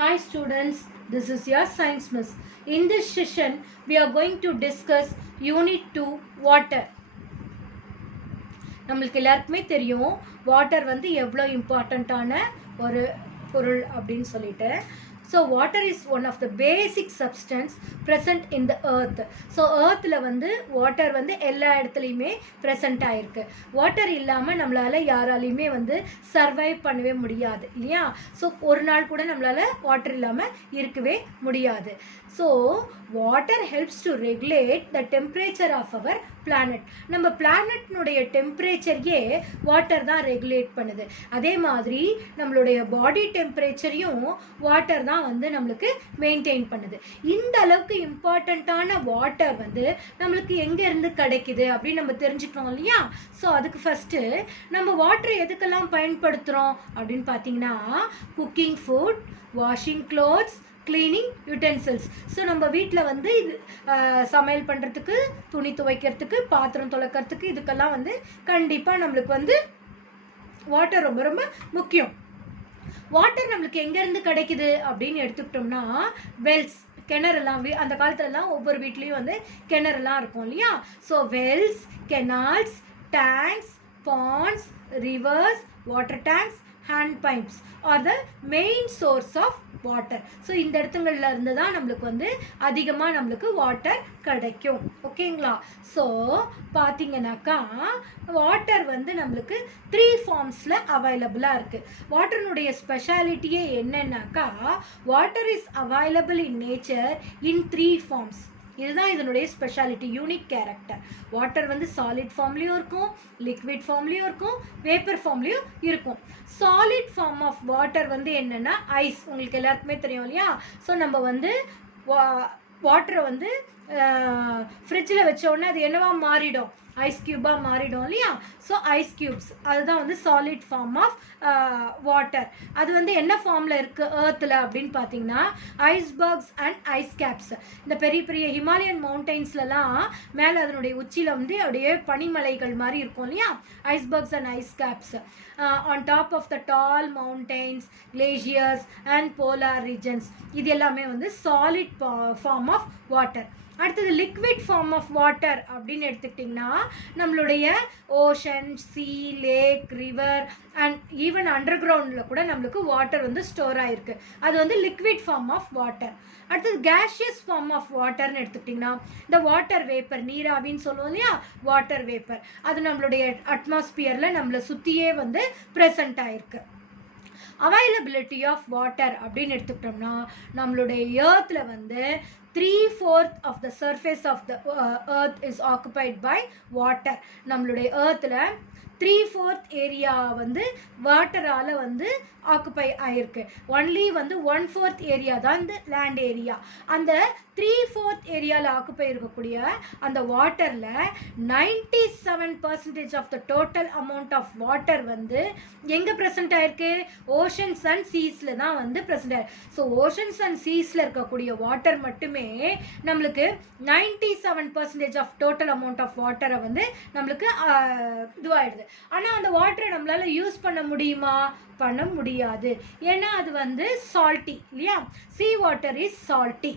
Hi students, this is your science miss. In this session, we are going to discuss Unit 2 Water. நம்மளுக்கு எல்லாருக்குமே தெரியும் water வந்து எவ்வளோ இம்பார்ட்டண்ட்டான ஒரு பொருள் அப்படின்னு சொல்லிட்டு. So water is one of the basic substance present in the earth. So எர்த்தில் வந்து வாட்டர் வந்து எல்லா இடத்துலையுமே ப்ரெசண்ட் ஆகிருக்கு. வாட்டர் இல்லாமல் நம்மளால் யாராலையுமே வந்து சர்வைவ் பண்ணவே முடியாது இல்லையா? ஸோ ஒரு நாள் கூட நம்மளால் வாட்டர் இல்லாமல் இருக்கவே முடியாது. So water helps to regulate the temperature of our planet. நம்ம பிளானட்னுடைய டெம்பரேச்சரையே வாட்டர் தான் ரெகுலேட் பண்ணுது. அதே மாதிரி நம்மளுடைய பாடி டெம்பரேச்சரையும் வாட்டர் தான் வந்து நம்மளுக்கு மெயின்டைன் பண்ணுது. இந்த அளவுக்கு இம்பார்ட்டண்ட்டான வாட்டர் வந்து நம்மளுக்கு எங்கேருந்து கிடைக்குது அப்படின்னு நம்ம தெரிஞ்சுக்கணும் இல்லையா? ஸோ அதுக்கு ஃபஸ்ட்டு நம்ம வாட்டரை எதுக்கெல்லாம் பயன்படுத்துகிறோம் அப்படின்னு பார்த்தீங்கன்னா, cooking food, washing clothes, cleaning utensils. So நம்ம வீட்டில் வந்து இது சமையல் பண்ணுறதுக்கு, துணி துவைக்கிறதுக்கு, பாத்திரம் துளக்கிறதுக்கு, இதுக்கெல்லாம் வந்து கண்டிப்பாக நம்மளுக்கு வந்து வாட்டர் ரொம்ப ரொம்ப முக்கியம். வாட்டர் நம்மளுக்கு எங்கேருந்து கிடைக்குது அப்படின்னு எடுத்துக்கிட்டோம்னா, வெல்ஸ், கிணறுலாம் அந்த காலத்துலலாம் ஒவ்வொரு வீட்லேயும் வந்து கிணறுலாம் இருக்கும் இல்லையா? So wells, canals, tanks, ponds, rivers, water tanks, hand pipes are the main source of water. So இந்த இடத்துங்களில் இருந்து தான் நம்மளுக்கு வந்து அதிகமாக நம்மளுக்கு வாட்டர் கிடைக்கும். ஓகேங்களா? ஸோ பார்த்தீங்கன்னாக்கா வாட்டர் வந்து நம்மளுக்கு 3 ஃபார்ம்ஸில் அவைலபிளாக இருக்குது. வாட்டர்னுடைய ஸ்பெஷாலிட்டியே என்னன்னாக்கா, water is available in nature in 3 forms. இதுதான் இதனுடைய ஸ்பெஷாலிட்டி, யூனிக் கேரக்டர். வாட்டர் வந்து சாலிட் ஃபார்ம்லேயும் இருக்கும், லிக்விட் ஃபார்ம்லேயும் இருக்கும், வேப்பர் ஃபார்ம்லேயும் இருக்கும். சாலிட் ஃபார்ம் ஆஃப் வாட்டர் வந்து என்னென்னா ஐஸ். உங்களுக்கு எல்லாருக்குமே தெரியும் இல்லையா? ஸோ நம்ம வந்து வாட்டரை வந்து ஃப்ரிட்ஜில் வச்ச உடனே அது என்னவா மாறிடும்? ஐஸ் க்யூபாக மாறிடும் இல்லையா? ஸோ ஐஸ் க்யூப்ஸ் அதுதான் வந்து சாலிட் ஃபார்ம் ஆஃப் வாட்டர். அது வந்து என்ன ஃபார்மில் இருக்குது ஏர்த்தில் அப்படின்னு பார்த்தீங்கன்னா, ஐஸ்பர்க்ஸ் அண்ட் ஐஸ் கேப்ஸ். இந்த பெரிய பெரிய ஹிமாலயன் மவுண்டெயின்ஸ்லலாம் மேலே அதனுடைய உச்சியில் வந்து அப்படியே பனிமலைகள் மாதிரி இருக்கும் இல்லையா? Icebergs and ice caps on top of the tall mountains, glaciers and polar regions. இது எல்லாமே வந்து சாலிட் ஃபார்ம் ஆஃப் வாட்டர். அடுத்தது லிக்விட் ஃபார்ம் ஆஃப் வாட்டர் அப்படின்னு எடுத்துக்கிட்டிங்கன்னா, நம்மளுடைய ocean, sea, lake, river and even அண்டர் கிரவுண்டில் கூட நம்மளுக்கு வாட்டர் வந்து ஸ்டோர் ஆகிருக்கு. அது வந்து லிக்விட் ஃபார்ம் ஆஃப் வாட்டர். அடுத்தது கேஷியஸ் ஃபார்ம் ஆஃப் வாட்டர்னு எடுத்துக்கிட்டிங்கன்னா, இந்த வாட்டர் வேப்பர், நீராவின்னு சொல்லுவோம் இல்லையா? வாட்டர் வேப்பர் அது நம்மளுடைய அட்மாஸ்பியரில் நம்மளை சுற்றியே வந்து ப்ரெசண்ட் ஆகிருக்கு. அவைலபிலிட்டி ஆஃப் வாட்டர் அப்படின்னு எடுத்துக்கிட்டோம்னா, நம்மளுடைய ஏர்த்தில் வந்து 3/4 of the surface of the earth is occupied by water. நம்மளுடைய ஏர்த்தில் 3/4 ஏரியா வந்து வாட்டரால் வந்து ஆக்குப்பை ஆகிருக்கு. ஒன்லி வந்து 1/4 ஏரியா தான் இந்த லேண்ட் ஏரியா. அந்த 3/4 ஏரியாவில் ஆக்குப்பை இருக்கக்கூடிய அந்த வாட்டரில் 97% of the total amount of water வந்து எங்கே ப்ரெசென்ட் ஆகிருக்கு? ஓஷன்ஸ் அண்ட் சீஸில் தான் வந்து ப்ரெசென்ட் ஆகிருக்கு. ஸோ ஓஷன்ஸ் அண்ட் சீஸில் இருக்கக்கூடிய வாட்டர் மட்டுமே நம்மளுக்கு 97% ஆஃப் டோட்டல் அமௌண்ட் ஆஃப் வாட்டரை வந்து நம்மளுக்கு இதுவாகிடுது. ஆனால் அந்த வாட்டரை நம்மளால் யூஸ் பண்ண முடியுமா? பண்ண முடியாது. ஏன்னா அது வந்து சால்ட்டி இல்லையா? Sea water is salty.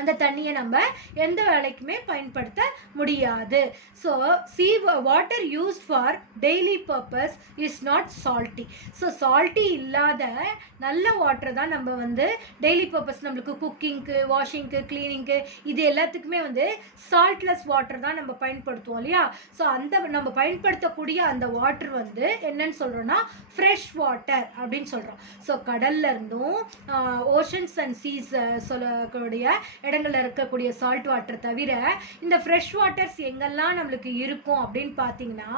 அந்த தண்ணியை நம்ம எந்த வேலைக்குமே பயன்படுத்த முடியாது. So water used for daily purpose is not salty. So salty இல்லாத நல்ல வாட்டர் தான் நம்ம வந்து டெய்லி பர்பஸ், நம்மளுக்கு குக்கிங்க்கு, வாஷிங்க்கு, கிளீனிங்க்கு, இது எல்லாத்துக்குமே வந்து சால்ட்லெஸ் வாட்டர் தான் நம்ம பயன்படுத்துவோம் இல்லையா? ஸோ அந்த நம்ம பயன்படுத்தக்கூடிய அந்த வாட்டர் வந்து என்னன்னு சொல்கிறோன்னா ஃப்ரெஷ் வாட்டர் அப்படின்னு சொல்கிறோம். ஸோ கடல்ல இருந்தும் ஓஷன்ஸ் அண்ட் சீஸ் சொல்லக்கூடிய இடங்கள்ல இருக்கக்கூடிய சால்ட் வாட்டர் தவிர இந்த ஃப்ரெஷ் வாட்டர்ஸ் எங்கெல்லாம் நம்மளுக்கு இருக்கும் அப்படின்னு பார்த்தீங்கன்னா,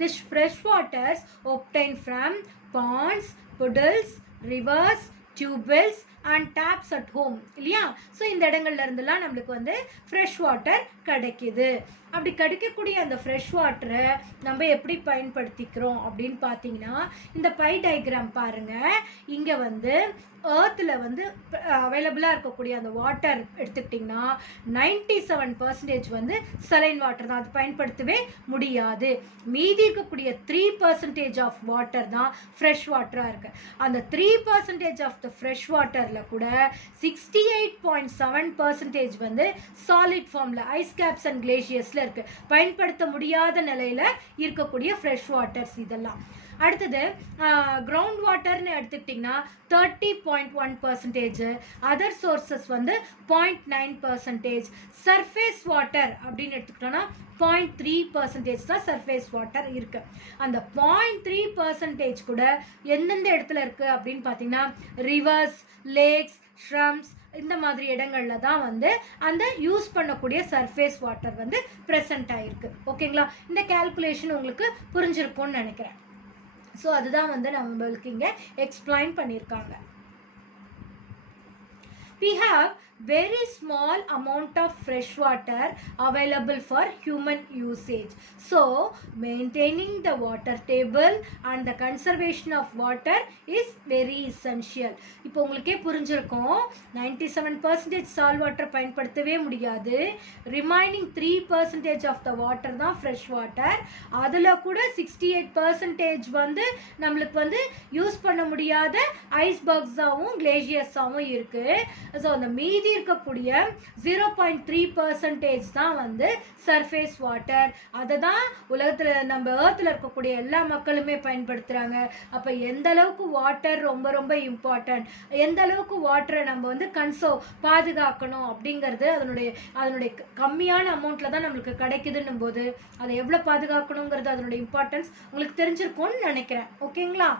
this fresh waters obtained from ponds, puddles, rivers, tube wells and taps at home இல்லையா. ஸோ இந்த இடங்கள்ல இருந்தெல்லாம் நம்மளுக்கு வந்து ஃப்ரெஷ் வாட்டர் கிடைக்குது. அப்படி கிடைக்கக்கூடிய அந்த ஃப்ரெஷ் வாட்டரை நம்ம எப்படி பயன்படுத்திக்கிறோம் அப்படின்னு பார்த்தீங்கன்னா, இந்த பை டயக்ராம் பாருங்க. இங்கே வந்து ஏர்த்தில் வந்து அவைலபிளாக இருக்கக்கூடிய அந்த வாட்டர் எடுத்துக்கிட்டிங்கன்னா 97% வந்து சலைன் வாட்டர் தான். அது பயன்படுத்தவே முடியாது. மீதி இருக்கக்கூடிய 3% ஆஃப் வாட்டர் தான் ஃப்ரெஷ் வாட்டராக இருக்குது. அந்த 3% ஆஃப் த ஃப்ரெஷ் வாட்டரில் கூட 68.7% வந்து சாலிட் ஃபார்மில் ஐஸ் கேப்ஸ் அண்ட் கிளேஷியர்ஸில் இருக்குது. பயன்படுத்த முடியாத நிலையில் இருக்கக்கூடிய ஃப்ரெஷ் வாட்டர்ஸ் இதெல்லாம். அடுத்தது கிரவுண்ட் வாட்டர்னு எடுத்துக்கிட்டிங்கன்னா 30.1%, அதர் சோர்சஸ் வந்து 0.9%, சர்ஃபேஸ் வாட்டர் அப்படின்னு எடுத்துக்கிட்டோன்னா 0.3% தான் சர்ஃபேஸ் வாட்டர் இருக்குது. அந்த 0.3% கூட எந்தெந்த இடத்துல இருக்குது அப்படின்னு பார்த்தீங்கன்னா ரிவர்ஸ், லேக்ஸ், ஷ்ரம்ஸ் இந்த மாதிரி இடங்கள்ல தான் வந்து அந்த யூஸ் பண்ணக்கூடிய சர்ஃபேஸ் வாட்டர் வந்து ப்ரெசென்ட் ஆகிருக்கு. ஓகேங்களா. இந்த கேல்குலேஷன் உங்களுக்கு புரிஞ்சிருக்கும்னு நினைக்கிறேன். ஸோ அதுதான் வந்து நம்மளுக்கு இங்கே எக்ஸ்பிளைன் பண்ணியிருக்காங்க. We have very small amount of fresh water available for human usage. So maintaining the water table and the conservation of water is very essential. இப்போ உங்களுக்கே புரிஞ்சிருக்கும் 97% சால் வாட்டர் பயன்படுத்தவே முடியாது. ரிமைனிங் 3% ஆஃப் த வாட்டர் தான் fresh water. அதில் கூட 68% வந்து நம்மளுக்கு வந்து யூஸ் பண்ண முடியாத ஐஸ்பர்க்ஸாகவும் கிளேஷியர்ஸாகவும் இருக்குது. ஸோ அந்த மீதி இருக்கக்கூடிய 0.3% தான் வந்து சர்ஃபேஸ் வாட்டர். அதை தான் உலகத்தில் நம்ம ஏர்த்தில் இருக்கக்கூடிய எல்லா மக்களுமே பயன்படுத்துகிறாங்க. அப்போ எந்த அளவுக்கு வாட்டர் ரொம்ப ரொம்ப இம்பார்ட்டன்ட், எந்த அளவுக்கு வாட்டரை நம்ம வந்து கன்சர்வ் பாதுகாக்கணும் அப்படிங்கிறது அதனுடைய கம்மியான அமௌண்ட்டில் தான் நம்மளுக்கு கிடைக்குதுன்னும் போது அதை எவ்வளோ பாதுகாக்கணுங்கிறது அதனுடைய இம்பார்ட்டன்ஸ் உங்களுக்கு தெரிஞ்சிருக்கும்னு நினைக்கிறேன். ஓகேங்களா.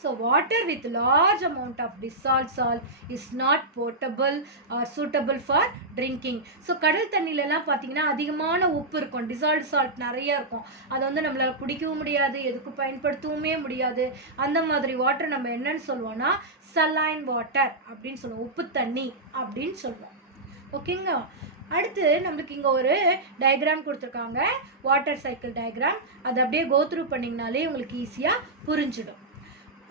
So water with large amount of dissolved salt is not potable or suitable for drinking. So கடல் தண்ணிலலாம் பார்த்தீங்கன்னா அதிகமான உப்பு இருக்கும், டிசால்வ்ட் சால்ட் நிறைய இருக்கும். அதை வந்து நம்மளால் குடிக்கவும் முடியாது, எதுக்கு பயன்படுத்தவுமே முடியாது. அந்த மாதிரி வாட்டர் நம்ம என்னன்னு சொல்லுவோம்னா சலைன் வாட்டர் அப்படின்னு சொல்லுவோம், உப்பு தண்ணி அப்படின்னு சொல்லுவோம். ஓகேங்களா. அடுத்து நம்மளுக்கு இங்கே ஒரு டயக்ராம் கொடுத்துருக்காங்க, வாட்டர் சைக்கிள் டயக்ராம். அதை அப்படியே கோத்ரூ பண்ணிங்கனாலே உங்களுக்கு ஈஸியாக புரிஞ்சிடும்.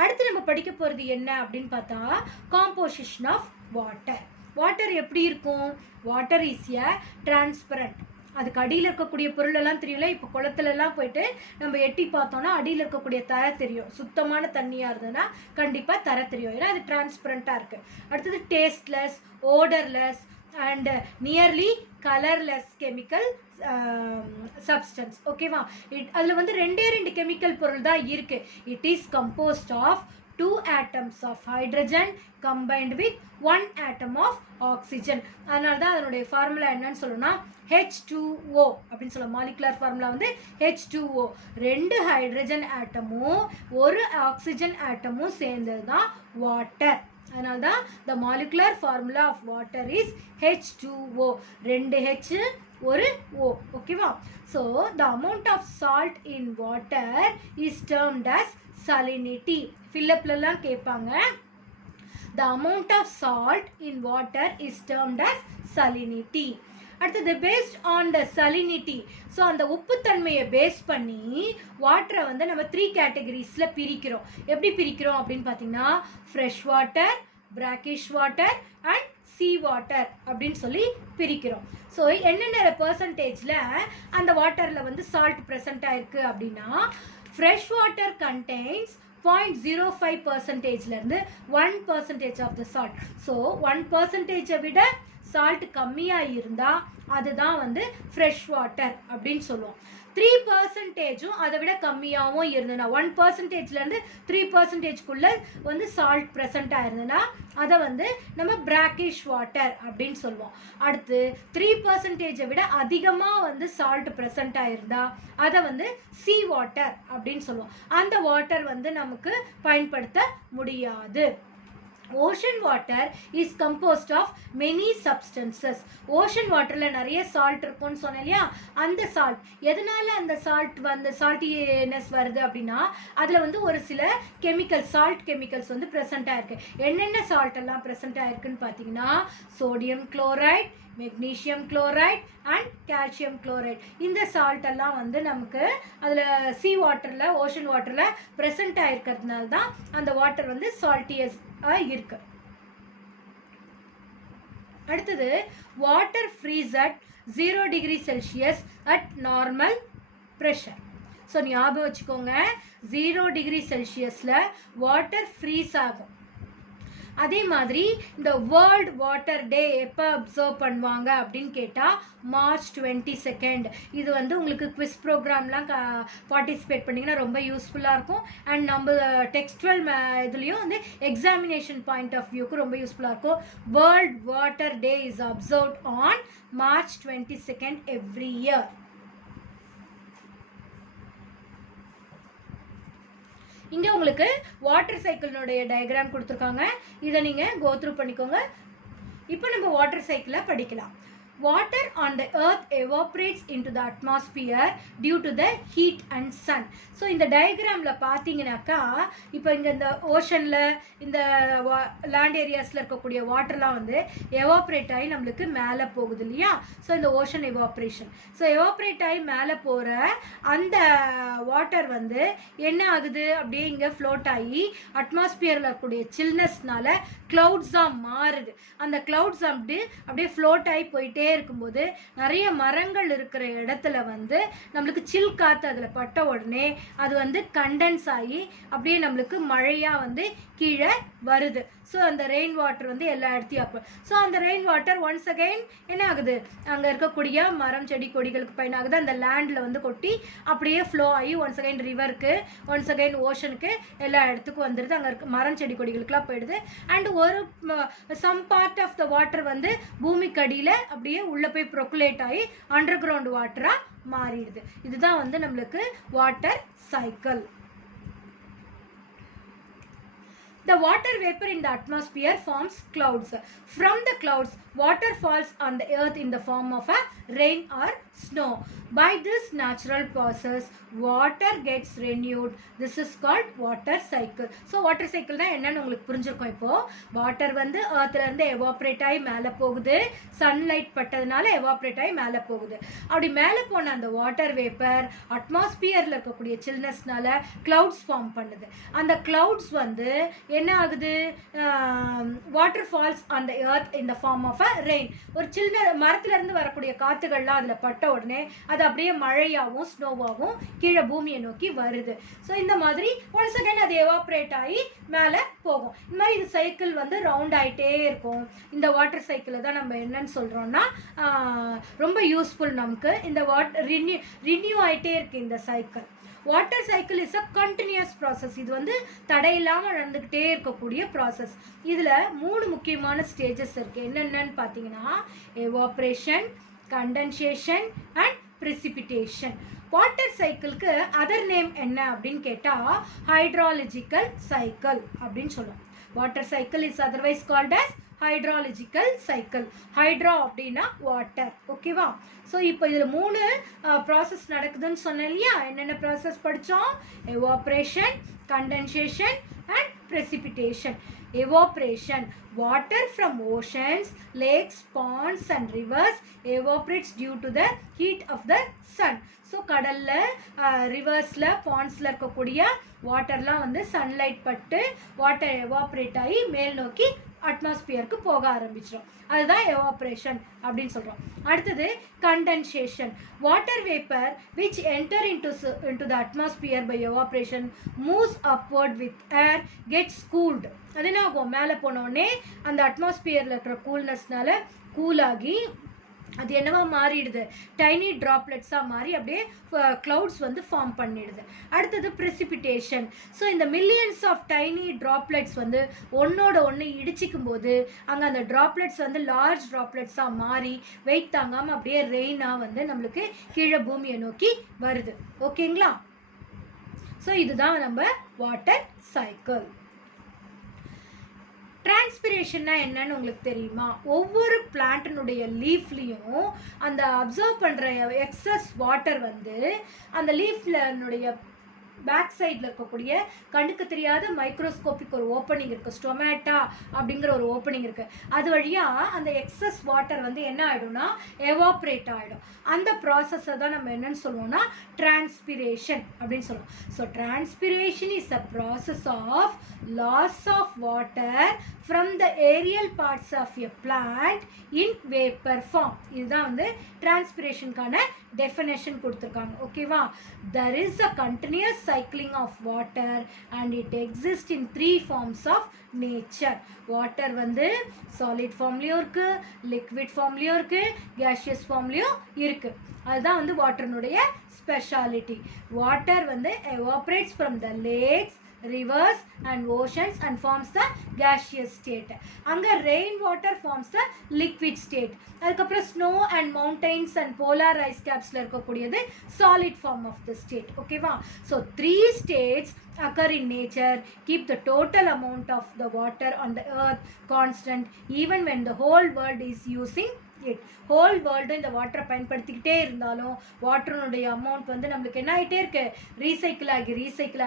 அடுத்து நம்ம படிக்க போகிறது என்ன அப்படின்னு பார்த்தா காம்போசிஷன் ஆஃப் வாட்டர். வாட்டர் எப்படி இருக்கும்? Water is a transparent. அதுக்கு அடியில் இருக்கக்கூடிய பொருளெல்லாம் தெரியல. இப்போ குளத்துலலாம் போயிட்டு நம்ம எட்டி பார்த்தோன்னா அடியில் இருக்கக்கூடிய தரை தெரியும். சுத்தமான தண்ணியாக இருந்ததுன்னா கண்டிப்பாக தரை தெரியும், ஏன்னா அது டிரான்ஸ்பரண்ட்டாக இருக்குது. அடுத்தது tasteless, odourless and nearly colourless chemical substance. ஓகேவா. அதில் வந்து ரெண்டு கெமிக்கல் பொருள் தான் இருக்குது. It is composed of 2 atoms of hydrogen combined with 1 atom of oxygen. அதனால தான் அதனுடைய ஃபார்முலா என்னன்னு சொல்லணும்னா H2O அப்படின்னு சொல்லுவோம். மாலிகுலர் ஃபார்முலா வந்து H2O. 2 ஹைட்ரஜன் ஆட்டமும் 1 ஆக்சிஜன் ஆட்டமும் சேர்ந்தது தான் வாட்டர். அதனால தான் the molecular formula of water is H2O. 2 H 1 O. ஓகேவா. So the amount of salt in water is termed as salinity. ஃபில்லப்லலாம் கேட்பாங்க. The amount of salt in water is termed as salinity. அடுத்தது based on the salinity. So அந்த உப்புத்தன்மையை base பண்ணி வாட்டரை வந்து நம்ம 3 கேட்டகரிஸில் பிரிக்கிறோம். எப்படி பிரிக்கிறோம் அப்படின்னு பார்த்தீங்கன்னா fresh water, brackish water and sea water அப்படின்னு சொல்லி பிரிக்கிறோம். ஸோ என்னென்ன பெர்சன்டேஜில் அந்த வாட்டரில் வந்து சால்ட் ப்ரெசண்ட் ஆயிருக்கு அப்படின்னா ஃப்ரெஷ் வாட்டர் கண்டெய்ன்ஸ் 0.05%லேருந்து 1% ஆஃப் த சால்ட். ஸோ 1%ஐ விட சால்ட் கம்மியாக இருந்தால் அதுதான் வந்து ஃப்ரெஷ் வாட்டர் அப்படின்னு சொல்லுவோம். 3%ம் அதை விட கம்மியாகவும் இருந்ததுன்னா 1%லேருந்து 3%க்குள்ளே வந்து சால்ட் ப்ரெசண்ட் ஆயிருந்ததுன்னா அதை வந்து நம்ம பிராக்கிஷ் வாட்டர் அப்படின்னு சொல்லுவோம். அடுத்து 3%ஐ விட அதிகமாக வந்து சால்ட் ப்ரெசண்ட் ஆயிருந்தா அதை வந்து சீ வாட்டர் அப்படின்னு சொல்லுவோம். அந்த வாட்டர் வந்து நமக்கு பயன்படுத்த முடியாது. ocean water is composed of many substances. ocean waterல நிறைய salt இருக்கும்னு சொன்னேன் இல்லையா, அந்த salt எதனால அந்த salt வந்து saltiness வருது அப்படின்னா அதுல வந்து ஒரு சில கெமிக்கல் salt chemicals வந்து present ஆயிருக்கு. என்னென்ன salt எல்லாம் present ஆயிருக்குன்னு பார்த்தீங்கன்னா sodium chloride, magnesium chloride and calcium chloride. இந்த சால்ட் எல்லாம் வந்து நமக்கு அதுல சீ வாட்டர்ல ஓஷன் வாட்டர்ல பிரசன்ட் ஆயிருக்கிறதுனால தான் அந்த வாட்டர் வந்து சால்ட்டியஸ் இருக்கு. அடுத்தது water freeze at 0 degree Celsius at normal pressure. So ஞாபகம் வச்சுக்கோங்க, 0 degree Celsiusல வாட்டர் ஃப்ரீஸ் ஆகும். அதே மாதிரி இந்த வேர்ல்ட் வாட்டர் டே எப்போ அப்சர்வ் பண்ணுவாங்க அப்படின்னு கேட்டால் March 22. இது வந்து உங்களுக்கு குவிஸ் ப்ரோக்ராம்லாம் பார்ட்டிசிபேட் பண்ணிங்கன்னா ரொம்ப யூஸ்ஃபுல்லாக இருக்கும். அண்ட் நம்ம டெக்ஸ்டுவல் இதுலேயும் வந்து எக்ஸாமினேஷன் பாயிண்ட் ஆஃப் வியூக்கு ரொம்ப யூஸ்ஃபுல்லாக இருக்கும். World water day is observed on March 22 every year. இங்கே உங்களுக்கு வாட்டர் சைக்கிளினுடைய டயக்ராம் கொடுத்துருக்காங்க, இதை நீங்கள் கோ த்ரூ பண்ணிக்கோங்க. இப்போ நம்ம வாட்டர் சைக்கிளை படிக்கலாம். Water on the earth evaporates into the atmosphere due to the heat and sun. So இந்த டயக்ராமில் பார்த்தீங்கன்னாக்கா இப்போ இங்கே இந்த ஓஷனில் இந்த லேண்ட் ஏரியாஸில் இருக்கக்கூடிய வாட்டர்லாம் வந்து எவாப்ரேட் ஆகி நம்மளுக்கு மேலே போகுது இல்லையா. ஸோ இந்த ஓஷன் எவாப்ரேஷன். ஸோ எவாப்ரேட் ஆகி மேலே போகிற அந்த வாட்டர் வந்து என்ன ஆகுது, அப்படியே இங்கே ஃப்ளோட் ஆகி அட்மாஸ்பியரில் இருக்கக்கூடிய சில்னஸ்னால க்ளவுட்ஸாக மாறுது. அந்த க்ளவுட்ஸ் அப்படியே ஃப்ளோட் ஆகி போயிட்டே இருக்கும்போது நிறைய மரங்கள் இருக்கிற இடத்துல வந்து நம்மளுக்கு சில் காற்று அதில் பட்ட உடனே அது வந்து கண்டென்ஸ் ஆகி அப்படியே நம்மளுக்கு மழையாக வந்து கீழே வருது. ஸோ அந்த ரெயின் வாட்டர் வந்து எல்லா இடத்தையும் அப்போ ஸோ அந்த ரெயின் வாட்டர் ஒன்ஸ் அகைன் என்ன ஆகுது, அங்கே இருக்கக்கூடிய மரம் செடி கொடிகளுக்கு பயன் ஆகுது, அந்த லேண்டில் வந்து கொட்டி அப்படியே ஃப்ளோ ஆகி ஒன்ஸ் அகைன் ரிவருக்கு, ஒன்ஸ் அகைன் ஓஷனுக்கு, எல்லா இடத்துக்கும் வந்துடுது. அங்கே இருக்க மரம் செடி கொடிகளுக்குலாம் போயிடுது. அண்ட் ஒரு some part of the water வந்து பூமிக்கு அடியில் அப்படியே உள்ளே போய் ப்ரொக்குலேட் ஆகி அண்டர் கிரவுண்ட் வாட்டராக மாறிடுது. இதுதான் வந்து நம்மளுக்கு water cycle. The water vapor in the atmosphere forms clouds. From the clouds, water falls on the earth in the form of a rain or snow. By this natural process, water gets renewed. This is called water cycle. So water cycle na enna ungalku purinjirukkum. Ipo water வந்து earth la irundhu evaporate ஆகி மேலே போகுது, sunlight பட்டதுனால evaporate ஆகி மேலே போகுது. அப்படி மேலே போன அந்த water vapor atmosphere ல இருக்கக்கூடிய chillnessனால clouds form பண்ணுது. அந்த clouds வந்து என்ன ஆகுது, water falls on the earth in the form of a rain. ஒரு சின்ன மரத்துல இருந்து வரக்கூடிய காத்துகள்லாம் அதில் பட்ட உடனே அது அப்படியே மழையாகவும் ஸ்னோவாகவும் கீழே பூமியை நோக்கி வருது. ஸோ இந்த மாதிரி ஒன்ஸ் அகைன் அது எவாப்ரேட் ஆகி மேலே போகும். இந்த மாதிரி இது சைக்கிள் வந்து ரவுண்ட் ஆகிட்டே இருக்கும். இந்த வாட்டர் சைக்கிளை தான் நம்ம என்னன்னு சொல்கிறோம்னா ரொம்ப யூஸ்ஃபுல் நமக்கு. இந்த வாட்டர் ரினியூ ஆகிட்டே இருக்கு இந்த cycle. Water cycle is a continuous process. இது வந்து தடையில்லாமல் நடந்துக்கிட்டே இருக்கக்கூடிய ப்ராசஸ். இதில் 3 முக்கியமான ஸ்டேஜஸ் இருக்குது. என்னென்னு பார்த்தீங்கன்னா evaporation, condensation and precipitation. Water சைக்கிளுக்கு அதர் நேம் என்ன அப்படின்னு கேட்டால் ஹைட்ராலஜிக்கல் சைக்கிள் அப்படின்னு சொல்லுவோம். Water cycle is otherwise called as hydrological cycle. Hydra அப்படின்னா வாட்டர், ஓகேவா? ஸோ இப்போ இதில் 3 ப்ராசஸ் நடக்குதுன்னு சொன்னேன் இல்லையா? என்னென்ன ப்ராசஸ் படித்தோம்? Evaporation, condensation and precipitation. Evaporation. Water from oceans, lakes, ponds and rivers evaporates due to the heat of the sun. So கடலில், ரிவர்ஸில், பாண்ட்ஸில் இருக்கக்கூடிய வாட்டர்லாம் வந்து சன்லைட் பட்டு வாட்டர் எவாப்ரேட் ஆகி மேல் நோக்கி அட்மாஸ்பியருக்கு போக ஆரம்பிச்சிடும். அதுதான் எவாப்ரேஷன் அப்படின்னு சொல்கிறோம். அடுத்தது condensation. Water vapour which enter into the atmosphere by evaporation moves upward with air gets cooled. அது என்ன ஆகும்? மேலே போனோடனே அந்த அட்மாஸ்பியரில் இருக்கிற கூல்னஸ்னால கூலாகி அது என்னவா மாறிடுது? டைனி ட்ராப்லெட்ஸாக மாறி அப்படியே க்ளவுட்ஸ் வந்து ஃபார்ம் பண்ணிடுது. அடுத்தது precipitation. ஸோ இந்த மில்லியன்ஸ் ஆஃப் டைனி ட்ராப்லெட்ஸ் வந்து ஒன்னோட ஒன்று இடிச்சிக்கும் போது அங்கே அந்த ட்ராப்லெட்ஸ் வந்து லார்ஜ் ட்ராப்லெட்ஸாக மாறி வெயிட் தாங்காமல் அப்படியே ரெயினாக வந்து நம்மளுக்கு கீழே பூமியை நோக்கி வருது. ஓகேங்களா? ஸோ இதுதான் நம்ம வாட்டர் சைக்கிள். டிரான்ஸ்பிரேஷன்னா என்னன்னு உங்களுக்கு தெரியுமா? ஒவ்வொரு பிளான்ட்டினுடைய லீஃப்லேயும் அந்த அப்சர்வ் பண்ணுற எக்ஸஸ் வாட்டர் வந்து அந்த லீஃப்லனுடைய பேக் சைடில் இருக்கக்கூடிய கண்ணுக்கு தெரியாத மைக்ரோஸ்கோபிக் ஒரு ஓப்பனிங் இருக்குது, ஸ்டொமேட்டா அப்படிங்கிற ஒரு ஓப்பனிங் இருக்குது. அது வழியாக அந்த எக்ஸஸ் வாட்டர் வந்து என்ன ஆகிடும்னா எவாப்ரேட் ஆகிடும். அந்த ப்ராசஸை தான் நம்ம என்னன்னு சொல்லுவோம்னா டிரான்ஸ்பிரேஷன் அப்படின்னு சொல்லுவோம். So transpiration is a process of loss of water from the aerial parts of a plant in vapour form. இதுதான் வந்து டிரான்ஸ்பிரேஷனுக்கான டெஃபினேஷன் கொடுத்துருக்காங்க. ஓகேவா? there is a continuous cycling of water and it exists in 3 forms of nature. water வந்து solid formலயும் இருக்கு, liquid formலயும் இருக்கு, gaseous formலயும் இருக்கு. அதுதான் வந்து வாட்டர்னுடைய ஸ்பெஷாலிட்டி. water வந்து evaporates from the lakes, rivers and oceans and forms the gaseous state. அங்க rain water forms the liquid state. அதுக்கப்புறம் snow and mountains and polar ice capsல இருக்கக்கூடியது solid form of the state. ஓகேவா? So 3 states occur in nature, keep the total amount of the water on the earth constant even when the whole world is using it. Whole world இந்த வாட்டரை பயன்படுத்திக்கிட்டே இருந்தாலும் வாட்டருடைய amount வந்து நம்மளுக்கு என்ன ஆகிட்டே இருக்கு? Recycle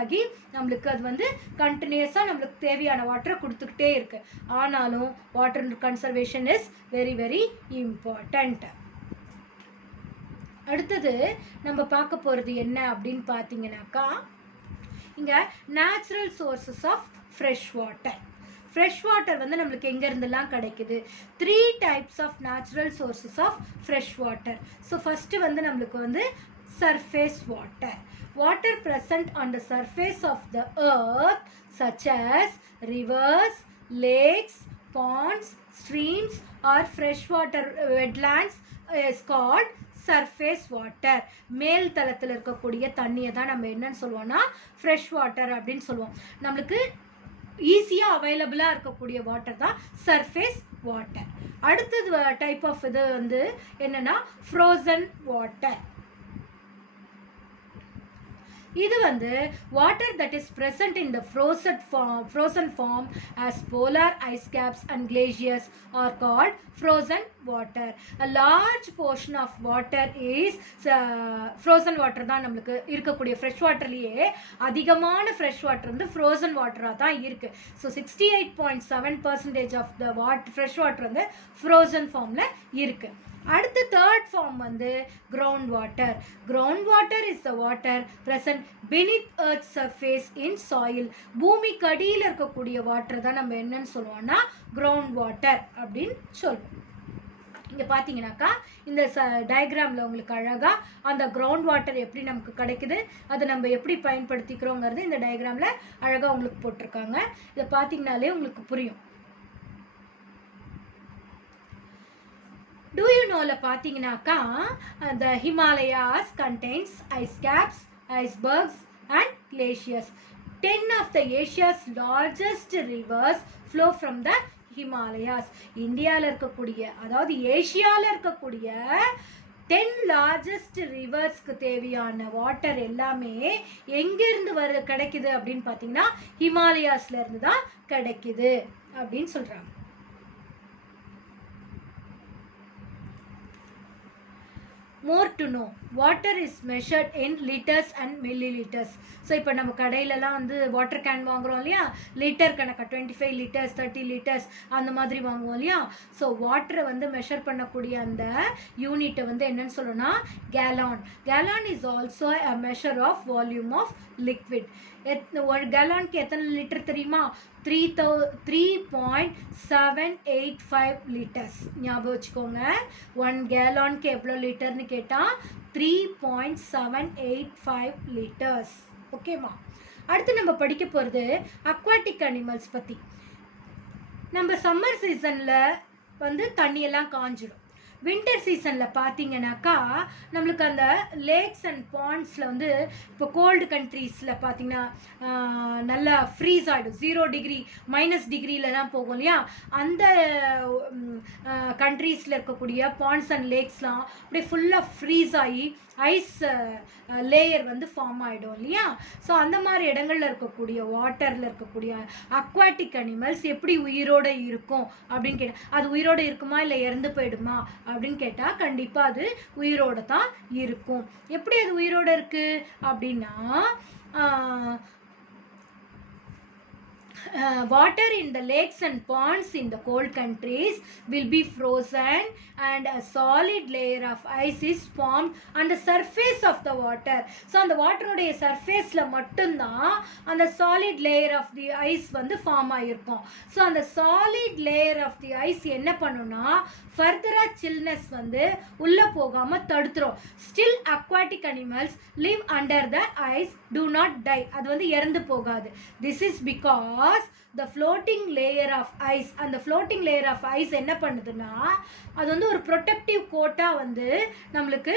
ஆகி நம்மளுக்கு அது வந்து கண்டினியூஸாக நம்மளுக்கு தேவையான வாட்டரை கொடுத்துக்கிட்டே இருக்கு. ஆனாலும் water conservation is very very important. அடுத்தது நம்ம பார்க்க போகிறது என்ன அப்படின்னு பார்த்தீங்கன்னாக்கா, இங்கே natural sources of fresh water. Fresh water வந்து நம்மளுக்கு எங்கேருந்துலாம் கிடைக்குது? 3 types of natural sources of fresh water. So first வந்து நம்மளுக்கு வந்து surface water. Water present on the surface of the earth such as rivers, lakes, ponds, streams or freshwater wetlands is called surface water. மேல் தளத்தில் இருக்கக்கூடிய தண்ணியை தான் நம்ம என்னன்னு சொல்லுவோம்னா ஃப்ரெஷ் வாட்டர் அப்படின்னு சொல்லுவோம். நம்மளுக்கு ஈஸியாக அவைலபிளாக இருக்கக்கூடிய வாட்டர் தான் சர்ஃபேஸ் வாட்டர். அடுத்தது டைப் ஆஃப் இது வந்து என்னன்னா ஃப்ரோசன் வாட்டர். இது வந்து water that is present in the frozen form as polar ice caps and glaciers are called frozen water. A large portion of water is frozen water தான் நம்மளுக்கு இருக்கக்கூடிய fresh வாட்டர்லேயே அதிகமான ஃப்ரெஷ் வாட்டர் வந்து frozen வாட்டராக தான் இருக்குது. So 68.7% of the fresh water வந்து ஃப்ரோசன் ஃபார்மில் இருக்குது. அடுத்து தேர்ட் ஃபார்ம் வந்து ground water. Ground water is the water present beneath earth surface in soil. பூமிக்கு அடியில் இருக்கக்கூடிய வாட்டர் தான் நம்ம என்னன்னு சொல்லுவோம்னா கிரவுண்ட் வாட்டர் அப்படின்னு சொல்லுவோம். இங்கே பார்த்தீங்கன்னாக்கா இந்த டயக்ராமில் உங்களுக்கு அழகாக அந்த கிரவுண்ட் வாட்டர் எப்படி நமக்கு கிடைக்குது, அதை நம்ம எப்படி பயன்படுத்திக்கிறோங்கிறது இந்த டயக்ராமில் அழகாக உங்களுக்கு போட்டிருக்காங்க. இதை பார்த்தீங்கனாலே உங்களுக்கு புரியும். Do you knowல பார்த்தீங்கன்னாக்கா the Himalayas contains ice caps, icebergs and glaciers. 10 of the Asia's largest rivers flow from the Himalayas. இந்தியாவில் இருக்கக்கூடிய அதாவது ஏஷியாவில் இருக்கக்கூடிய 10 லார்ஜஸ்ட் ரிவர்ஸ்க்கு தேவையான வாட்டர் எல்லாமே எங்கேருந்து கிடைக்குது அப்படின்னு பார்த்தீங்கன்னா ஹிமாலயாஸ்லேருந்து தான் கிடைக்குது அப்படின்னு சொல்கிறாங்க. More to know, water is measured in liters and milliliters. So இப்போ நம்ம கடையிலலாம் வந்து வாட்டர் கேன் வாங்குகிறோம் இல்லையா, லிட்டர் கணக்காக 25 liters 30 liters அந்த மாதிரி வாங்குவோம் இல்லையா. ஸோ வாட்டரை வந்து மெஷர் பண்ணக்கூடிய அந்த யூனிட்டை வந்து என்னன்னு சொல்லணும்னா gallon. Gallon is also a measure of volume of liquid. ஒரு கேலானுக்கு எத்தனை லிட்டர் தெரியுமா? 3.785 லிட்டர்ஸ். ஞாபகம் வச்சுக்கோங்க, 1 கேலானுக்கு எவ்வளோ லிட்டர்னு கேட்டால் 3.785 லிட்டர்ஸ். ஓகேவா? அடுத்து நம்ம படிக்க போகிறது அக்வாட்டிக் அனிமல்ஸ் பற்றி. நம்ம சம்மர் சீசனில் வந்து தண்ணியெல்லாம் காஞ்சிடும். வின்டர் சீசனில் பார்த்தீங்கன்னாக்கா நம்மளுக்கு அந்த லேக்ஸ் அண்ட் பாண்ட்ஸில் வந்து இப்போ கோல்டு கண்ட்ரீஸில் பார்த்தீங்கன்னா நல்லா ஃப்ரீஸ் ஆகிடும், 0 டிகிரி -டிகிரிலலாம் போகும் இல்லையா. அந்த கண்ட்ரீஸில் இருக்கக்கூடிய பாண்ட்ஸ் அண்ட் லேக்ஸ்லாம் அப்படியே ஃபுல்லாக ஃப்ரீஸ் ஆகி ஐஸ் லேயர் வந்து ஃபார்ம் ஆகிடும் இல்லையா. ஸோ அந்த மாதிரி இடங்கள்ல இருக்கக்கூடிய வாட்டரில் இருக்கக்கூடிய அக்வாட்டிக் அனிமல்ஸ் எப்படி உயிரோடு இருக்கும் அப்படின்னு கேட்டால், அது உயிரோடு இருக்குமா இல்லை இறந்து போயிடுமா அப்படின்னு கேட்டால் கண்டிப்பாக அது உயிரோடு தான் இருக்கும். எப்படி அது உயிரோடு இருக்குது அப்படின்னா, water in the lakes and ponds in the cold countries will be frozen and a solid layer of ice is formed on the surface of the water. So அந்த வாட்டருடைய சர்ஃபேஸில் மட்டும்தான் அந்த solid layer of the ice வந்து form ஆகிருக்கும். So அந்த solid layer of the ice என்ன பண்ணுன்னா ஃபர்தராக சில்னஸ் வந்து உள்ளே போகாமல் தடுத்துரும். Still aquatic animals live under the ice, do not die. அது வந்து இறந்து போகாது. This is because the floating layer of ice, அந்த floating layer of ice என்ன பண்ணுதுன்னா அது வந்து ஒரு ப்ரொடெக்டிவ் கோட்டாக வந்து நம்மளுக்கு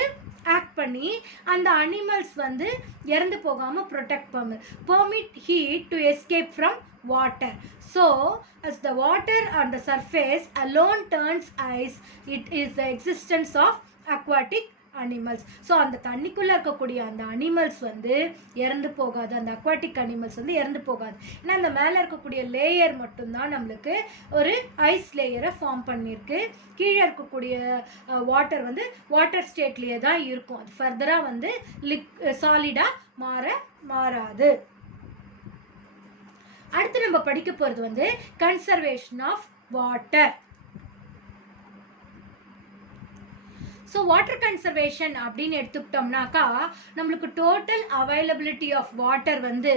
ஆக்ட் பண்ணி அந்த அனிமல்ஸ் வந்து இறந்து போகாமல் protect permit heat to escape from water. So as the water on the surface alone turns ice, it is the existence of aquatic animals. So அந்த தண்ணிக்குள்ளே இருக்கக்கூடிய அந்த அனிமல்ஸ் வந்து இறந்து போகாது, அந்த அக்வாட்டிக் அனிமல்ஸ் வந்து இறந்து போகாது. ஏன்னா அந்த மேலே இருக்கக்கூடிய லேயர் மட்டும்தான் நம்மளுக்கு ஒரு ஐஸ் லேயரை ஃபார்ம் பண்ணியிருக்கு. கீழே இருக்கக்கூடிய வாட்டர் வந்து வாட்டர் ஸ்டேட்லேயே தான் இருக்கும். அது ஃபர்தராக வந்து சாலிடாக மாறாது. அடுத்து நம்ம படிக்க போகிறது வந்து conservation of water. So water conservation அப்படின்னு எடுத்துக்கிட்டோம்னாக்கா நம்மளுக்கு டோட்டல் அவைலபிலிட்டி ஆஃப் வாட்டர் வந்து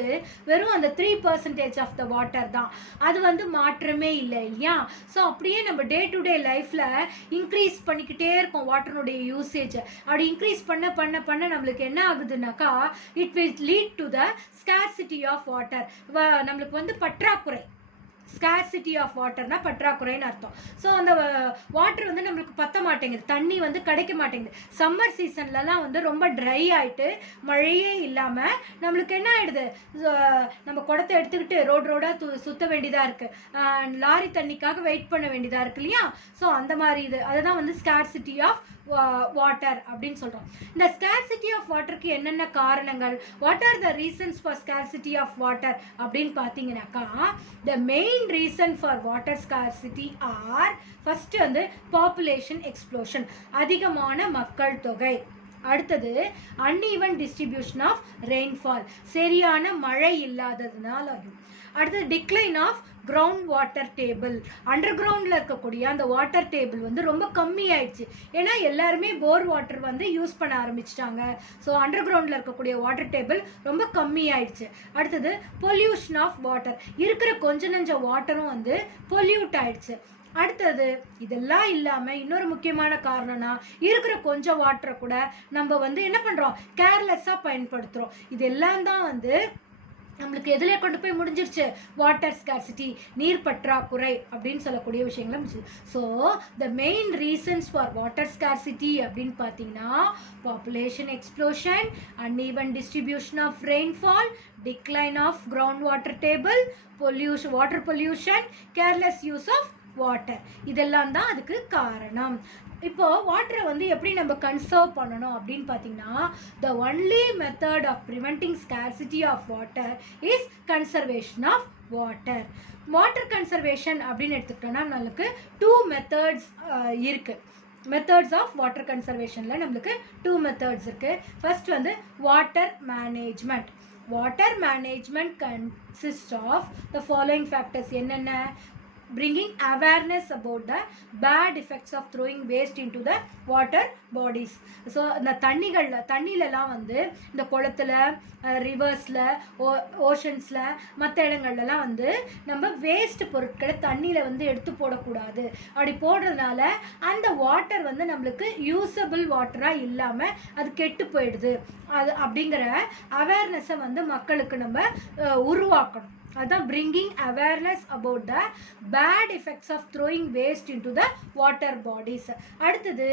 வெறும் அந்த 3% ஆஃப் த வாட்டர் தான். அது வந்து மாற்றமே இல்லை இல்லையா. ஸோ அப்படியே நம்ம டே டு டே லைஃப்பில் இன்க்ரீஸ் பண்ணிக்கிட்டே இருக்கோம் வாட்டருடைய யூசேஜ். அப்படி இன்க்ரீஸ் பண்ண நம்மளுக்கு என்ன ஆகுதுனாக்கா it will lead to the scarcity of water. நம்மளுக்கு வந்து பற்றாக்குறை, ஸ்கார்சிட்டி ஆஃப் வாட்டர்னா பற்றாக்குறைன்னு அர்த்தம். ஸோ அந்த வாட்டர் வந்து நம்மளுக்கு பத்த மாட்டேங்குது, தண்ணி வந்து கிடைக்க மாட்டேங்குது. சம்மர் சீசன்லலாம் வந்து ரொம்ப ட்ரை ஆகிட்டு மழையே இல்லாமல் நம்மளுக்கு என்ன ஆகிடுது, நம்ம குடத்தை எடுத்துக்கிட்டு ரோடாக சுற்ற வேண்டியதாக இருக்குது, லாரி தண்ணிக்காக வெயிட் பண்ண வேண்டியதாக இருக்கு இல்லையா. ஸோ அந்த மாதிரி அதுதான் வந்து ஸ்கார்சிட்டி ஆஃப் வாட்டர் அப்படின்னு சொல்கிறோம். இந்த ஸ்கார்சிட்டி ஆஃப் வாட்டருக்கு என்னென்ன காரணங்கள், what are the reasons for scarcity of water அப்படின்னு பார்த்தீங்கன்னாக்கா, the main reason for water scarcity are first வந்து பாப்புலேஷன் எக்ஸ்ப்ளோஷன், அதிகமான மக்கள் தொகை. அடுத்தது அன்ஈவன் டிஸ்ட்ரிபியூஷன் ஆஃப் ரெயின்ஃபால், சரியான மழை இல்லாததுனால. அடுத்தது decline of ground water table, under கிரவுண்டில் இருக்கக்கூடிய அந்த வாட்டர் டேபிள் வந்து ரொம்ப கம்மி ஆயிடுச்சு. ஏன்னா எல்லாருமே போர் வாட்டர் வந்து யூஸ் பண்ண ஆரம்பிச்சிட்டாங்க. ஸோ அண்டர் கிரவுண்டில் இருக்கக்கூடிய வாட்டர் டேபிள் ரொம்ப கம்மி ஆயிடுச்சு. அடுத்தது பொல்யூஷன் ஆஃப் வாட்டர், இருக்கிற கொஞ்ச நஞ்ச வாட்டரும் வந்து பொல்யூட் ஆயிடுச்சு. அடுத்தது இதெல்லாம் இல்லாமல் இன்னொரு முக்கியமான காரணம்னா இருக்கிற கொஞ்சம் வாட்டரை கூட நம்ம வந்து என்ன பண்ணுறோம், கேர்லெஸ்ஸாக பயன்படுத்துகிறோம். இதெல்லாம் தான் வந்து நம்மளுக்கு எதில் கொண்டு போய் முடிஞ்சிருச்சு, வாட்டர் ஸ்கார்சிட்டி, நீர் பற்றாக்குறை அப்படின்னு சொல்லக்கூடிய விஷயங்களை முடிஞ்சிது. So the main reasons for water scarcity அப்படின்னு பார்த்தீங்கன்னா population explosion, uneven distribution of rainfall, decline of ground water table, pollution, water pollution, careless use of water, இதெல்லாம் தான் அதுக்கு காரணம். இப்போ வாட்டரை வந்து எப்படி நம்ம கன்சர்வ் பண்ணணும் அப்படின்னு பார்த்தீங்கன்னா, the only method of preventing scarcity of water is conservation of water. Water conservation அப்படின்னு எடுத்துக்கிட்டோம்னா நம்மளுக்கு 2 மெத்தட்ஸ் இருக்குது. மெத்தட்ஸ் ஆஃப் வாட்டர் கன்சர்வேஷனில் நம்மளுக்கு 2 மெத்தட்ஸ் இருக்குது. ஃபர்ஸ்ட் வந்து water management. Water management consist of the following factors. என்னென்ன, bringing awareness about the bad effects of throwing waste into the water bodies. So இந்த தண்ணிலலாம் வந்து இந்த குளத்தில், ரிவர்ஸில், ஓஷன்ஸில், மற்ற இடங்கள்லாம் வந்து நம்ம வேஸ்ட் பொருட்களை தண்ணியில் வந்து எடுத்து போடக்கூடாது. அப்படி போடுறதுனால அந்த வாட்டர் வந்து நம்மளுக்கு யூஸபிள் வாட்டராக இல்லாமல் அது கெட்டு போயிடுது. அது அப்படிங்கிற அவேர்னஸை வந்து மக்களுக்கு நம்ம உருவாக்கணும். அதான் bringing awareness about the bad effects of throwing waste into the water bodies. அடுத்தது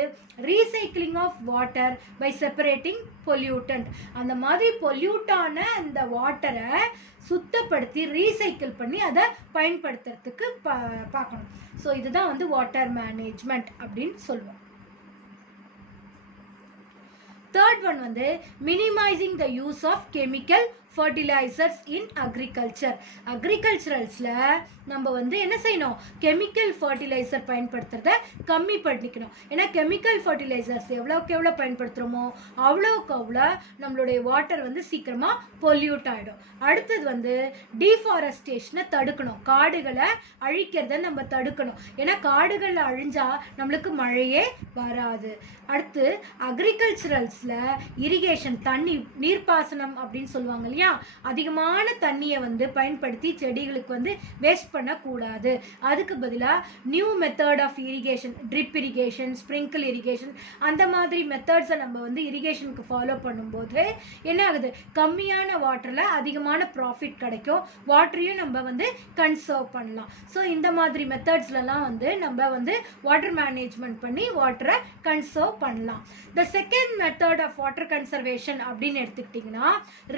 recycling of water by separating pollutant. அந்த மாதிரி பொல்யூட்டான அந்த வாட்டரை சுத்தப்படுத்தி ரீசைக்கிள் பண்ணி அதை பயன்படுத்துறதுக்கு பார்க்கணும். ஸோ இதுதான் வந்து வாட்டர் மேனேஜ்மெண்ட் அப்படின்னு சொல்லுவோம். தேர்ட் ஒன் வந்து minimising the use of chemical fertilisers in agriculture. அக்ரிகல்ச்சரல்ஸில் நம்ம வந்து என்ன செய்யணும், கெமிக்கல் ஃபர்டிலைசர் பயன்படுத்துறத கம்மி பண்ணிக்கணும். ஏன்னா கெமிக்கல் ஃபர்டிலைசர்ஸ் எவ்வளோக்கு எவ்வளோ பயன்படுத்துகிறோமோ அவ்வளோக்கு அவ்வளோ நம்மளுடைய வாட்டர் வந்து சீக்கிரமாக பொல்யூட் ஆகிடும். அடுத்தது வந்து டீஃபாரஸ்டேஷனை தடுக்கணும், காடுகளை அழிக்கிறத நம்ம தடுக்கணும். ஏன்னா காடுகளில் அழிஞ்சால் நம்மளுக்கு மழையே வராது. அடுத்து அக்ரிகல்ச்சரல்ஸில் இரிகேஷன், தண்ணி நீர்ப்பாசனம் அப்படின்னு சொல்லுவாங்க இல்லையா, அதிகமான தண்ணியை வந்து பயன்படுத்தி செடிகளுக்கு வந்து வேஸ்ட் பண்ணக்கூடாது. அதுக்கு பதிலாக new method of irrigation, drip irrigation, sprinkle irrigation, அந்த மாதிரி மெத்தட்ஸை நம்ம வந்து இரிகேஷனுக்கு ஃபாலோ பண்ணும்போது என்ன ஆகுது, கம்மியான வாட்டரில் அதிகமான ப்ராஃபிட் கிடைக்கும், வாட்டரையும் நம்ம வந்து கன்சர்வ் பண்ணலாம். ஸோ இந்த மாதிரி மெத்தட்ஸ்லாம் வந்து நம்ம வந்து வாட்டர் மேனேஜ்மெண்ட் பண்ணி வாட்டரை கன்சர்வ் பண்ணலாம். The second method of water conservation அப்படின்னு எடுத்துக்கிட்டிங்கன்னா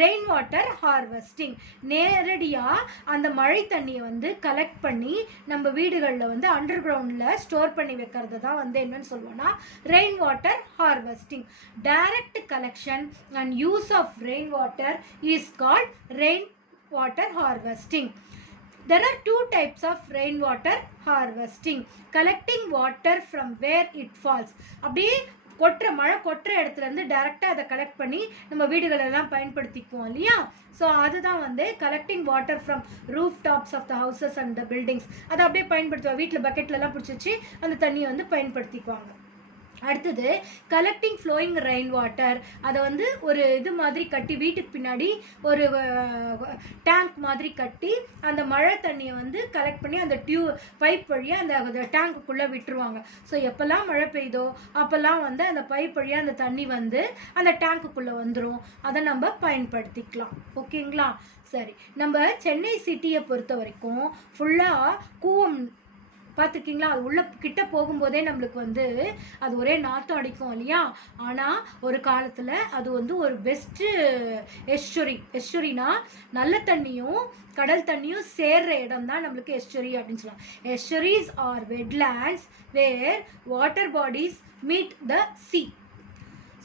ரெயின் வாட்டர் ஹார்வெஸ்டிங். நேரடியாக அந்த மழை தண்ணியை வந்து கலெக்ட் பண்ணி நம்ம வீடுகளில் வந்து அண்டர் கிரவுண்டில் ஸ்டோர் பண்ணி வைக்கிறது தான் வந்து என்னன்னு சொல்லுவோம்னா rain water harvesting. Direct collection and use of rain water is called rain water harvesting. There are two types of rainwater harvesting. Collecting water from where it falls. அப்படியே மழை கொட்டுற இடத்துல இருந்து டைரெக்டாக அதை கலெக்ட் பண்ணி நம்ம வீடுகளெல்லாம் பயன்படுத்திக்குவோம் இல்லையா. ஸோ அதுதான் வந்து collecting water from roof tops of the houses and the buildings. அதை அப்படியே பயன்படுத்துவாங்க, வீட்டில் பக்கெட்லலாம் பிடிச்சி வச்சு அந்த தண்ணியை வந்து பயன்படுத்திக்குவாங்க. அடுத்தது கலெக்டிங் ஃப்ளோயிங் ரெயின் வாட்டர். அதை வந்து ஒரு இது மாதிரி கட்டி வீட்டுக்கு பின்னாடி ஒரு டேங்க் மாதிரி கட்டி அந்த மழை தண்ணியை வந்து கலெக்ட் பண்ணி அந்த பைப் வழியாக அந்த டேங்க்குள்ளே விட்டுருவாங்க. ஸோ எப்போல்லாம் மழை பெய்யுதோ அப்போல்லாம் வந்து அந்த பைப் வழியாக அந்த தண்ணி வந்து அந்த டேங்க்குள்ளே வந்துடும், அதை நம்ம பயன்படுத்திக்கலாம். ஓகேங்களா? சரி, நம்ம சென்னை சிட்டியை பொறுத்த வரைக்கும் ஃபுல்லாக கூவம் பார்த்துருக்கீங்களா? அது உள்ள கிட்ட போகும்போதே நம்மளுக்கு வந்து அது ஒரே நாற்றம் அடிக்கும் இல்லையா. ஆனால் ஒரு காலத்தில் அது வந்து ஒரு பெஸ்ட்டு எஸ்டுரினா நல்ல தண்ணியும் கடல் தண்ணியும் சேர்ற இடம் தான் நம்மளுக்கு எஸ்டுரி அப்படின்னு சொல்லலாம். Estuaries are wetlands where water bodies meet the sea.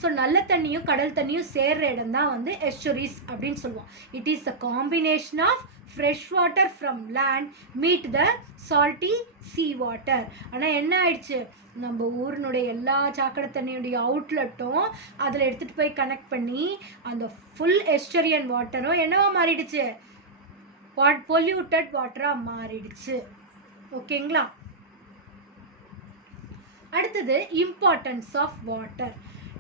So நல்ல தண்ணியும் கடல் தண்ணியும் சேர்ற இடம் தான் வந்து எஸ்டுரிஸ் அப்படின்னு சொல்லுவோம். It is a combination of fresh water from land meet the salty sea water. ஆனால் என்ன ஆயிடுச்சு, நம்ம ஊரினுடைய எல்லா சாக்கடை தண்ணியுடைய அவுட்லெட்டும் அதில் எடுத்துகிட்டு போய் கனெக்ட் பண்ணி அந்த ஃபுல் எஸ்டரியன் வாட்டரும் என்னவா மாறிடுச்சு, பொல்யூட்டட் வாட்டராக மாறிடுச்சு. ஓகேங்களா? அடுத்தது இம்பார்ட்டன்ஸ் ஆஃப் வாட்டர்.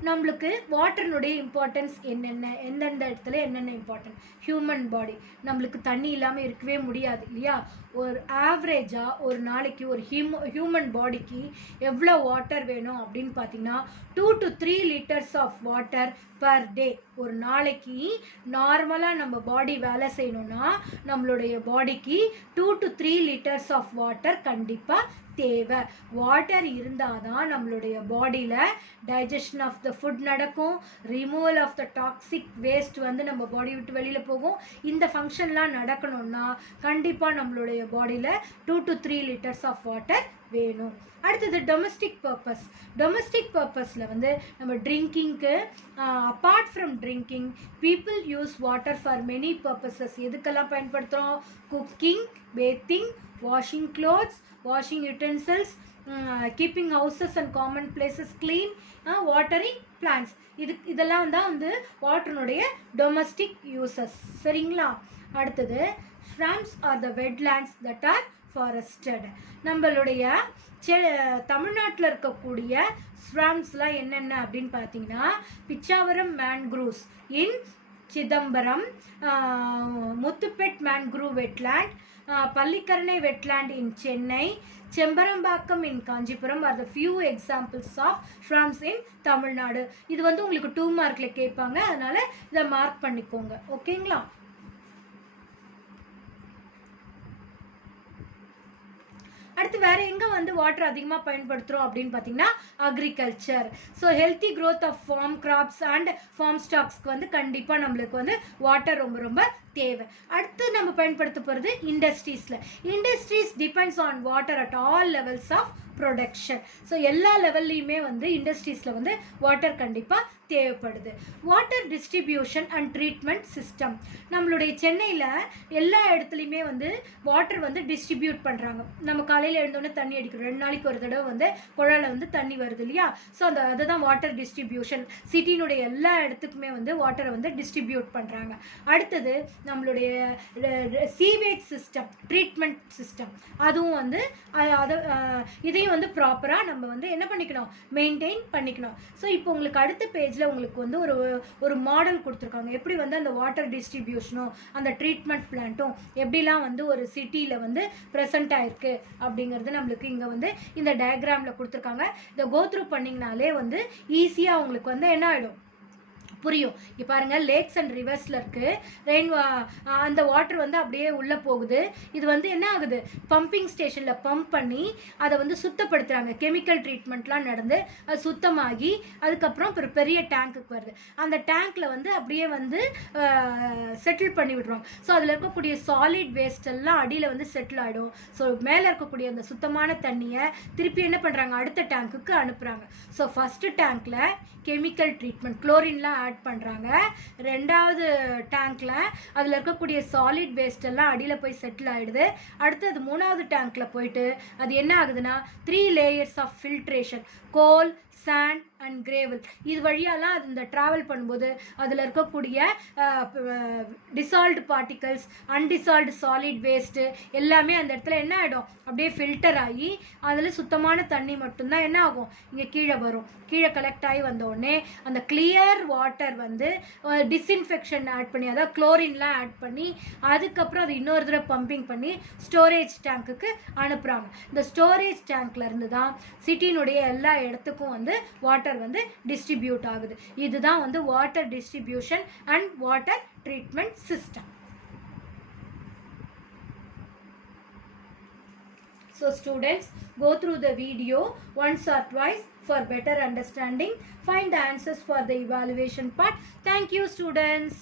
நம்மளுக்கு வாட்டர்னுடைய இம்பார்ட்டன்ஸ் என்னென்ன, எந்தெந்த இடத்துல என்னென்ன இம்பார்ட்டன்ட். ஹியூமன் பாடி, நம்மளுக்கு தண்ணி இல்லாமல் இருக்கவே முடியாது இல்லையா. ஒரு ஆவரேஜாக ஒரு நாளைக்கு ஒரு ஹியூமன் பாடிக்கு எவ்வளோ வாட்டர் வேணும் அப்படின்னு பார்த்தீங்கன்னா 2 to 3 liters of water per day. ஒரு நாளைக்கு நார்மலாக நம்ம பாடி வேலை செய்யணும்னா நம்மளுடைய பாடிக்கு 2 to 3 liters ஆஃப் வாட்டர் கண்டிப்பாக தேவை. வாட்டர் இருந்தால் தான் நம்மளுடைய பாடியில் டைஜஷன் ஆஃப் த ஃபுட் நடக்கும், removal of the toxic waste வந்து நம்ம பாடி விட்டு வெளியில் போகும். இந்த ஃபங்க்ஷன்லாம் நடக்கணும்னா கண்டிப்பாக நம்மளுடைய பாடியில் 2 to 3 liters ஆஃப் வாட்டர் வேணும். அடுத்தது டொமஸ்டிக் பர்பஸ். டொமஸ்டிக் பர்பஸில் வந்து நம்ம ட்ரிங்கிங்க்கு apart from drinking people use water for many purposes. எதுக்கெல்லாம் பயன்படுத்துகிறோம்? Cooking, bathing, washing clothes, washing utensils, keeping houses and common places clean, watering plants. இதெல்லாம் தான் வந்து வாட்டருடைய டொமஸ்டிக் யூசஸ். சரிங்களா? அடுத்தது swamps are the wetlands that are forested. நம்மளுடைய தமிழ்நாட்டில் இருக்கக்கூடிய ஸ்வாம்ஸ்லாம் என்னென்ன அப்படின்னு பார்த்தீங்கன்னா Pichavaram mangroves in Chidambaram, Muthupet mangrove wetland, Pallikaranai wetland in Chennai, Chembarambakkam in Kanchipuram are the few examples of swamps in Tamil Nadu. இது வந்து உங்களுக்கு 2 மார்க்கில் கேட்பாங்க, அதனால இதை மார்க் பண்ணிக்கோங்க. ஓகேங்களா? அடுத்து வேறு எங்கே வந்து வாட்டர் அதிகமாக பயன்படுத்துகிறோம் அப்படின்னு பார்த்தீங்கன்னா agriculture. So healthy growth of farm crops and farm ஸ்டாக்ஸ்க்கு வந்து கண்டிப்பாக நம்மளுக்கு வந்து வாட்டர் ரொம்ப ரொம்ப தேவை. அடுத்து நம்ம பயன்படுத்த போகிறது இண்டஸ்ட்ரீஸில். Industries depends on water at all levels of production. So எல்லா லெவல்லையுமே வந்து இண்டஸ்ட்ரீஸில் வந்து வாட்டர் கண்டிப்பாக தேவைப்படுது. Water distribution and treatment system. நம்மளுடைய சென்னையில் எல்லா இடத்துலையுமே வந்து வாட்டர் வந்து டிஸ்ட்ரிபியூட் பண்ணுறாங்க. நம்ம காலையில் எழுந்தோடனே தண்ணி அடிக்கிறோம், 2 நாளைக்கு ஒரு தடவை வந்து குழாயில் வந்து தண்ணி வருது இல்லையா? ஸோ அதுதான் வாட்டர் டிஸ்ட்ரிபியூஷன். சிட்டினுடைய எல்லா இடத்துக்குமே வந்து வாட்டரை வந்து டிஸ்ட்ரிபியூட் பண்ணுறாங்க. அடுத்தது நம்மளுடைய சீவேஜ் சிஸ்டம், ட்ரீட்மெண்ட் சிஸ்டம், அதுவும் வந்து இதையும் வந்து ப்ராப்பராக நம்ம வந்து என்ன பண்ணிக்கணும், மெயின்டைன் பண்ணிக்கணும். ஸோ இப்போ உங்களுக்கு அடுத்த பேஜில் உங்களுக்கு வந்து ஒரு மாடல் கொடுத்துருக்காங்க. எப்படி வந்து அந்த வாட்டர் டிஸ்ட்ரிபியூஷனும் அந்த ட்ரீட்மெண்ட் பிளான்ட்டும் எப்படிலாம் வந்து ஒரு சிட்டியில் வந்து ப்ரெசென்ட் ஆயிருக்கு அப்படிங்கிறது நம்மளுக்கு இங்கே வந்து இந்த டயக்ராமில் கொடுத்துருக்காங்க. இதை கோத்ரூ பண்ணிங்கனாலே வந்து ஈஸியாக உங்களுக்கு வந்து என்ன ஆகிடும், புரியும். இப்போ பாருங்கள், லேக்ஸ் அண்ட் ரிவர்ஸில் இருக்குது. அந்த வாட்டர் வந்து அப்படியே உள்ளே போகுது. இது வந்து என்ன ஆகுது, பம்பிங் ஸ்டேஷனில் பம்ப் பண்ணி அதை வந்து சுத்தப்படுத்துகிறாங்க. கெமிக்கல் ட்ரீட்மெண்ட்லாம் நடந்து அது சுத்தமாகி அதுக்கப்புறம் ஒரு பெரிய டேங்க்குக்கு வருது. அந்த டேங்க்கில் வந்து அப்படியே வந்து செட்டில் பண்ணி விடுறோம். ஸோ அதில் இருக்கக்கூடிய சாலிட் வேஸ்ட் எல்லாம் அடியில் வந்து செட்டில் ஆகிடும். ஸோ மேலே இருக்கக்கூடிய அந்த சுத்தமான தண்ணியை திருப்பி என்ன பண்ணுறாங்க, அடுத்த டேங்க்குக்கு அனுப்புகிறாங்க. ஸோ ஃபஸ்ட்டு டேங்க்கில் கெமிக்கல் ட்ரீட்மெண்ட், குளோரின்லாம் ஆட் பண்ணுறாங்க. ரெண்டாவது டேங்க்கில் அதில் இருக்கக்கூடிய சாலிட் வேஸ்ட் எல்லாம் அடியில் போய் செட்டில் ஆகிடுது. அடுத்தது மூணாவது டேங்க்கில் போயிட்டு அது என்ன ஆகுதுன்னா 3 layers of filtration, coal, sand and gravel, இது வழியாலாம் அது இந்த ட்ராவல் பண்ணும்போது அதில் இருக்கக்கூடிய dissolved particles, undissolved solid waste எல்லாமே அந்த இடத்துல என்ன ஆகிடும், அப்படியே ஃபில்டர் ஆகி அதில் சுத்தமான தண்ணி மட்டும்தான் என்ன ஆகும், இங்கே கீழே வரும். கீழே கலெக்ட் ஆகி வந்தோடனே அந்த கிளியர் வாட்டர் வந்து டிஸ்இன்ஃபெக்ஷன் ஆட் பண்ணி, அதாவது குளோரின்லாம் ஆட் பண்ணி அதுக்கப்புறம் அது இன்னொரு தடவை பம்பிங் பண்ணி ஸ்டோரேஜ் டேங்க்குக்கு அனுப்புகிறாங்க. இந்த ஸ்டோரேஜ் டேங்க்ல இருந்து தான் சிட்டினுடைய எல்லா இடத்துக்கும் வந்து வாட்டர் வந்து டிஸ்ட்ரிபியூட் ஆகுது. இதுதான் வந்து water distribution and water treatment system. So students, go through the video once or twice for better understanding. Find the answers for the evaluation part. Thank you students.